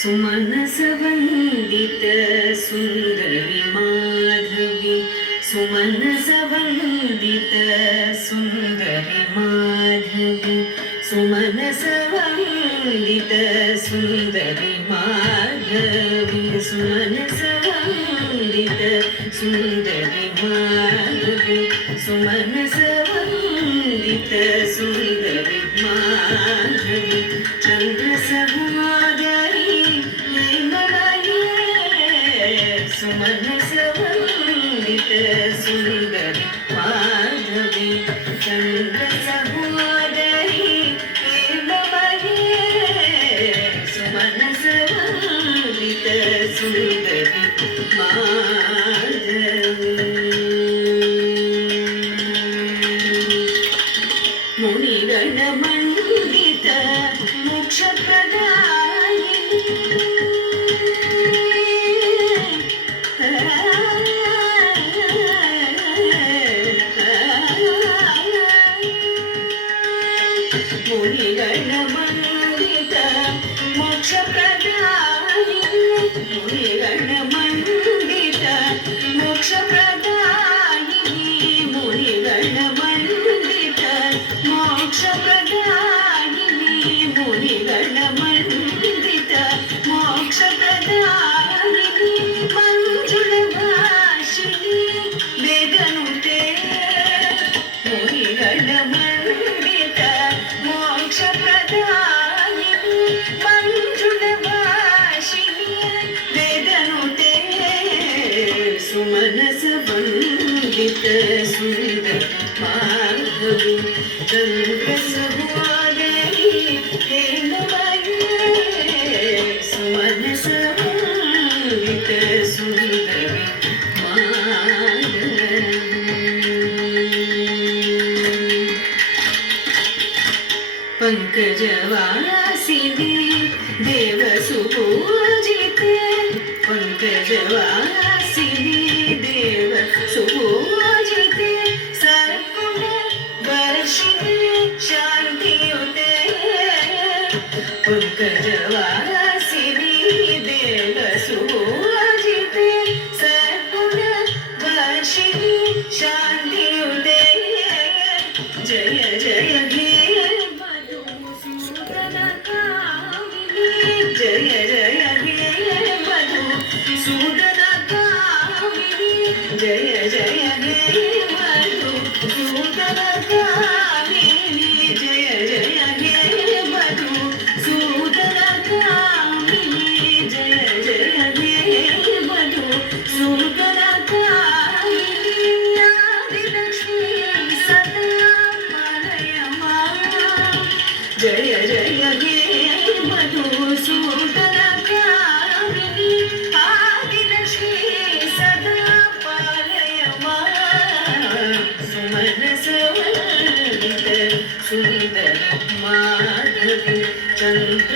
सुमनसवन्दित सुन्दरि माधवी सुमनसवन्दित सुन्दरि माधवी सुमनसवन्दित सुन्दरि माधवी सुमनसवन्दित सुन्दरि माधवी सुमनसवन्दित सुन्दरि माधवी चन्द्रसहोदरी सुमनसवन्दित सुन्दरि माधवी चन्द्रसहोदरी सुमनसवन्दित सुन्दरि माधवी मुनिगणमण्डित मोक्षप्रदायिनी मुनिगणमण्डित मोक्षप्रदायिनी मुनिगणमण्डित मोक्षप्रदायिनी मुनिगणमण्डित मोक्षप्रदायिनी मुनिगणमण्डित मोक्षप्रदायिनी मञ्जुलभाषिणी वेदनुते मुनिगणमण्डित मोक्षप्रदायिनी मञ्जुलभाषिणी वेदनुते सुमनसवन्दित सुन्दरि माधवी चन्द्रसहोदरी सुमनसवन्दित सुन्दरि माधवी पंकजवासिनी देवसुपूजिते पंकजवासिनी देवसुपूजिते सर्वगुणवर्षिणी शान्तियुते पंकजवासिनी देवसुपूजिते सर्वगुणवर्षिणी शान्तियुते जय जय हे जय जय हे मधुसूदनकामिनी जय जय हे मधुसूदनकामिनी जय जय हे मधुसूदनकामिनी जय जय हे मधुसूदनकामिनी आदिलक्ष्मी सदा पालय मां जय जय हे मधुसूदनकामिनी आदिलक्ष्मी सदा पालय मां सुमनसवन्दित सुन्दरि माधवी चन्द्र